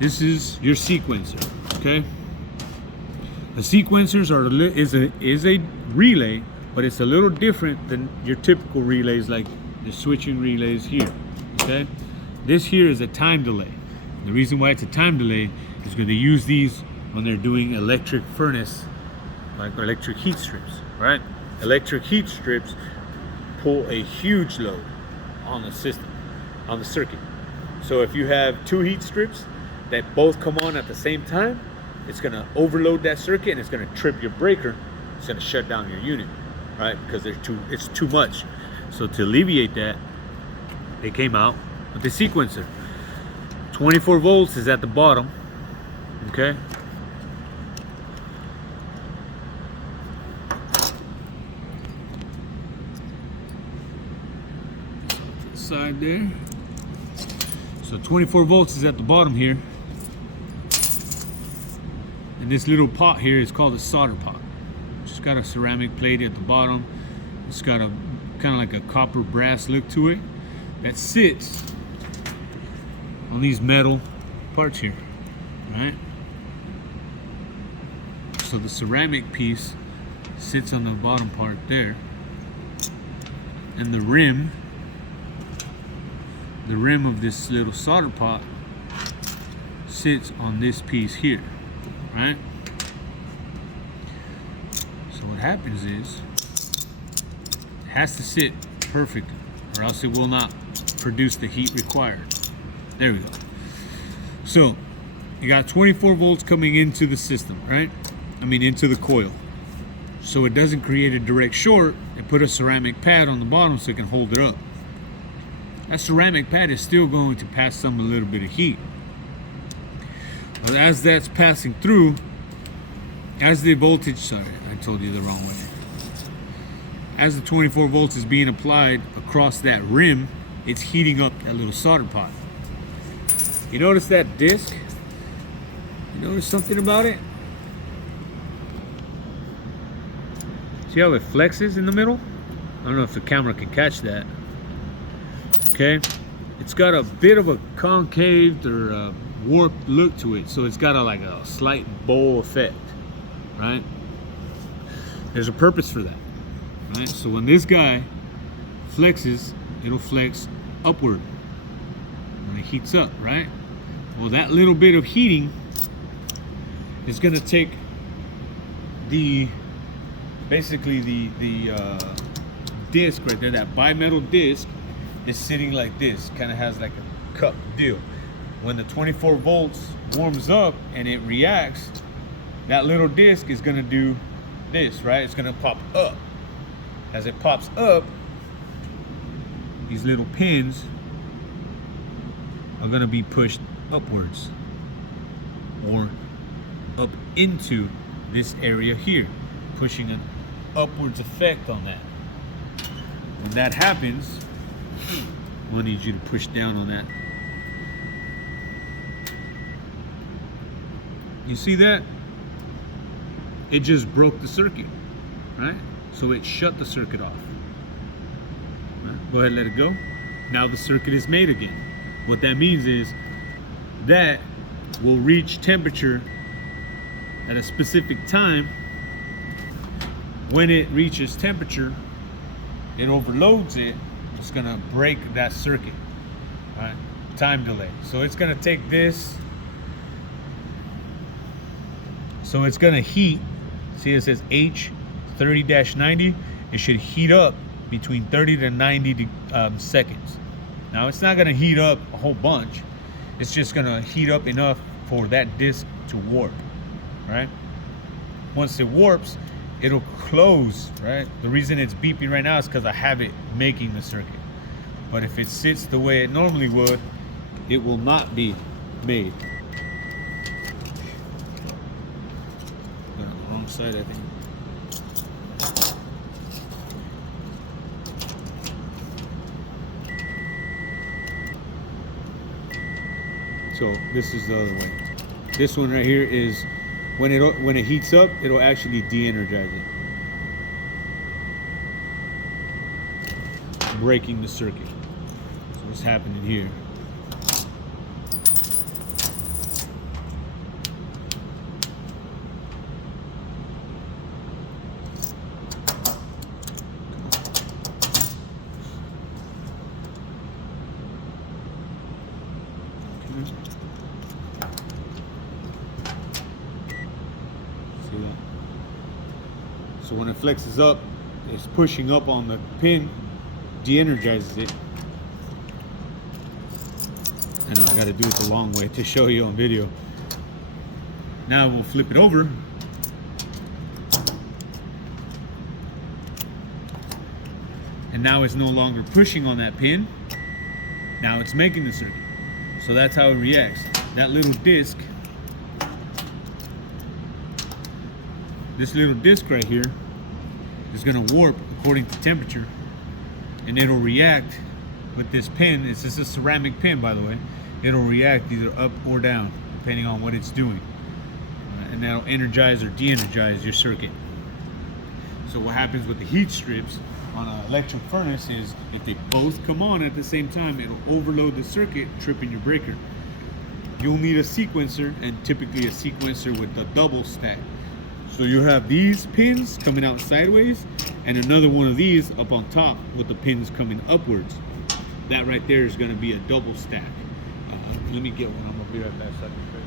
This is your sequencer, okay? The sequencers is a relay, but it's a little different than your typical relays like the switching relays here, okay? This here is a time delay. The reason why it's a time delay is because they use these when they're doing electric furnace, like electric heat strips, right? Electric heat strips pull a huge load on the system, on the circuit. So if you have two heat strips that both come on at the same time, it's gonna overload that circuit and it's gonna trip your breaker. It's gonna shut down your unit, right? Because it's too much. So to alleviate that, they came out with the sequencer. 24 volts is at the bottom, okay? Side there. So 24 volts is at the bottom here. And this little pot here is called a solder pot. It's got a ceramic plate at the bottom. It's got a kind of like a copper brass look to it that sits on these metal parts here, right? So the ceramic piece sits on the bottom part there, and the rim of this little solder pot sits on this piece here, right? So what happens is it has to sit perfectly or else it will not produce the heat required. There we go. So you got 24 volts coming into the system, right? I mean into the coil. So it doesn't create a direct short, and put a ceramic pad on the bottom so it can hold it up. That ceramic pad is still going to pass a little bit of heat. But as that's passing through, as the voltage, sorry, I told you the wrong way. As the 24 volts is being applied across that rim, it's heating up that little solder pot. You notice that disc? You notice something about it? See how it flexes in the middle? I don't know if the camera can catch that. Okay, it's got a bit of a concave or a warped look to it, so it's got like a slight bowl effect, right? There's a purpose for that, right? So when this guy flexes, it'll flex upward when it heats up, right? Well, that little bit of heating is going to take basically the disc right there, that bimetal disc is sitting like this, kind of has like a cup deal. When the 24 volts warms up and it reacts, that little disc is going to do this, right? It's going to pop up. As it pops up, these little pins are going to be pushed upwards or up into this area here, pushing an upwards effect on that. When that happens, I need you to push down on that. You see that? It just broke the circuit, right? So it shut the circuit off. Right? Go ahead and let it go. Now the circuit is made again. What that means is that will reach temperature at a specific time. When it reaches temperature, it overloads it. It's gonna break that circuit, right? Time delay. So it's gonna take this. So it's gonna heat. See, it says H30-90. It should heat up between 30 to 90 seconds. Now it's not gonna heat up a whole bunch. It's just gonna heat up enough for that disc to warp, right? Once it warps, it'll close, right? The reason it's beeping right now is because I have it making the circuit. But if it sits the way it normally would, it will not be made. Got it on the wrong side, I think. So this is the other way. This one right here is when it heats up, it'll actually de-energize it, breaking the circuit. So what's happening here? See that? So when it flexes up, it's pushing up on the pin, de-energizes it. I know I got to do it the long way to show you on video. Now we'll flip it over. And now it's no longer pushing on that pin. Now it's making the circuit. So that's how it reacts. That little disc, this little disc right here, is going to warp according to temperature, and it'll react with this pin. It's just a ceramic pin, by the way. It'll react either up or down depending on what it's doing, and that'll energize or de-energize your circuit. So what happens with the heat strips on an electric furnace is if they both come on at the same time, it'll overload the circuit, tripping your breaker. You'll need a sequencer, and typically a sequencer with a double stack. So you have these pins coming out sideways and another one of these up on top with the pins coming upwards. That right there is going to be a double stack. Let me get one. I'm going to be right back so I can show you.